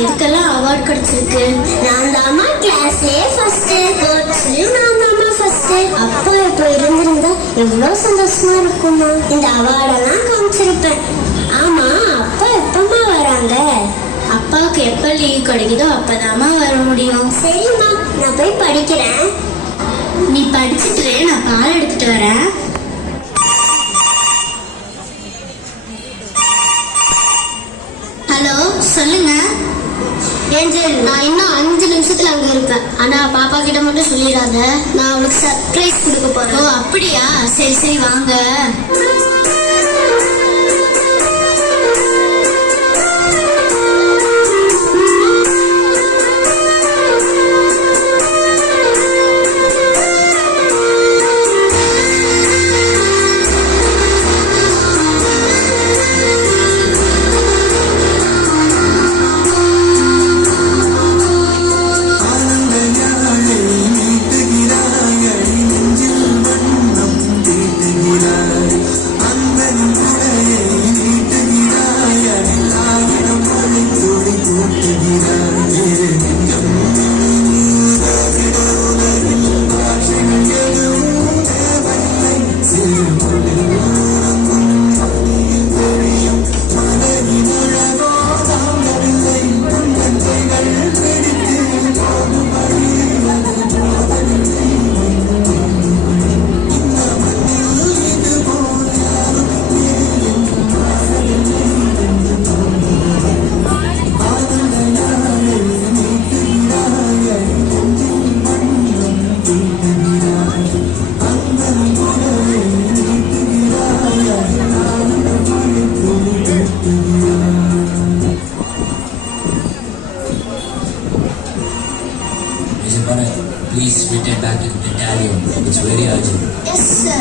எதுக்கெல்லாம் அவார்ட் கிடைச்சிருக்கு? நான் தாமா கிளாஸே ஃபர்ஸ்ட், ஸ்போர்ட்ஸ்லயும் நான் தாமா ஃபர்ஸ்ட். அப்பா இப்ப இருந்திருந்தா எவ்வளவு சந்தோஷமா இருக்குமா. இந்த அவார்டெல்லாம் காமிச்சிருப்பேன். ஆமா, அப்பா எப்பமா வராங்க? அப்பாவுக்கு எப்ப லீவ் கிடைக்குதோ அப்பதாமா வர முடியும். சரிம்மா, நான் போய் படிக்கிறேன். நீ படிச்சுட்டு நான் பால் எடுத்துட்டு வரேன். ஹலோ, சொல்லுங்க. ஏஞ்சல், நான் இன்னும் 5 நிமிஷத்துல அங்க இருப்பேன். ஆனா பாப்பா கிட்ட மட்டும் சொல்லிடாத, நான் அவளுக்கு சர்ப்ரைஸ் கொடுக்க போறேன். ஓ அப்படியா? சரி சரி வாங்க. Please return back to the battalion. It's very urgent. Yes, sir.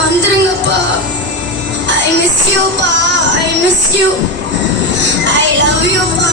வந்துருங்கப்பா. I miss you பா. I miss you. I love you பா.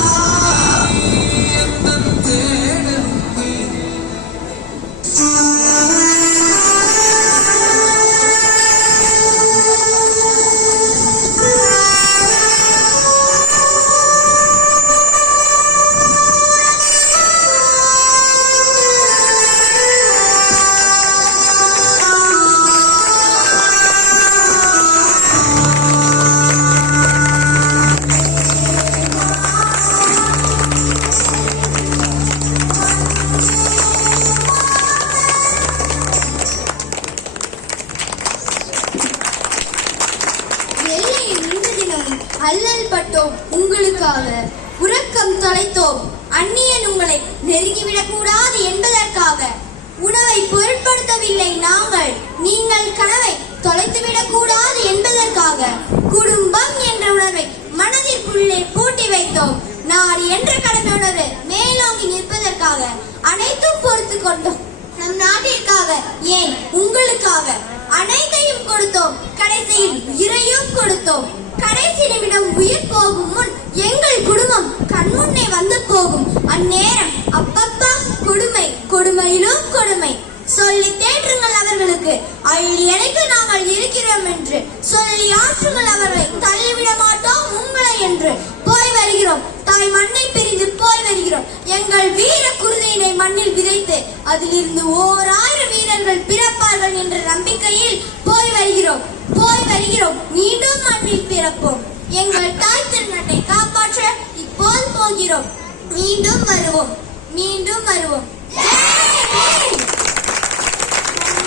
எல்லையில் இந்த தினம் அல்லல் பட்டோம் உங்களுக்காக, உறக்கம் தொலைத்தோம் அந்நியன் உங்களை நெருங்கிவிடக் கூடாது என்பதற்காக. உணவை பொருட்படுத்தவில்லை நாங்கள், நீங்கள் கனவை தொலைத்துவிடக் கூடாது என்பதற்காக. குடும்பம் என்ற உணர்வை மனதிற்குள்ளே பூட்டி வைத்தோம், நாடு என்ற கடமை உணர்வு மேலோங்கி நிற்பதற்காக. அனைத்தும் பொறுத்து கொண்டோம் நம் நாட்டிற்காக, ஏன் உங்களுக்காக. அனைத்தையும் கொடுத்தோம், கடைசியில் உயிரையும் கொடுத்தோம். கடைசி நிமிடம் உயிர் போகும் முன் எங்கள் குடும்பம் கண்முன்னே வந்து போகும். அந்நேரம் அப்பப்பா கொடுமை, கொடுமையிலும் கொடுமை. சொல்லி தேற்றுங்கள் அவர்களுக்கு, அள்ளி அணைக்க நாங்கள் இருக்கிறோம் என்று. சொல்லி ஆற்றுங்கள் அவர்களை, தள்ளிவிட மாட்டோம் உங்களை என்று. போய் வருகிறோம், தாய் மண்ணை பிரிந்து போய் வருகிறோம். எங்கள் வீர குருதியினை மண்ணில் விதைத்து அதிலிருந்து 1000 வீரர்கள் பிறப்பார்கள் என்ற நம்பிக்கையில் போய் வருகிறோம், போய் வருகிறோம். மீண்டும் மண்ணில் பிறப்போம். எங்கள் தாய் திருநாட்டை காப்பாற்ற இப்போது போகிறோம். மீண்டும் வருவோம், மீண்டும் வருவோம்.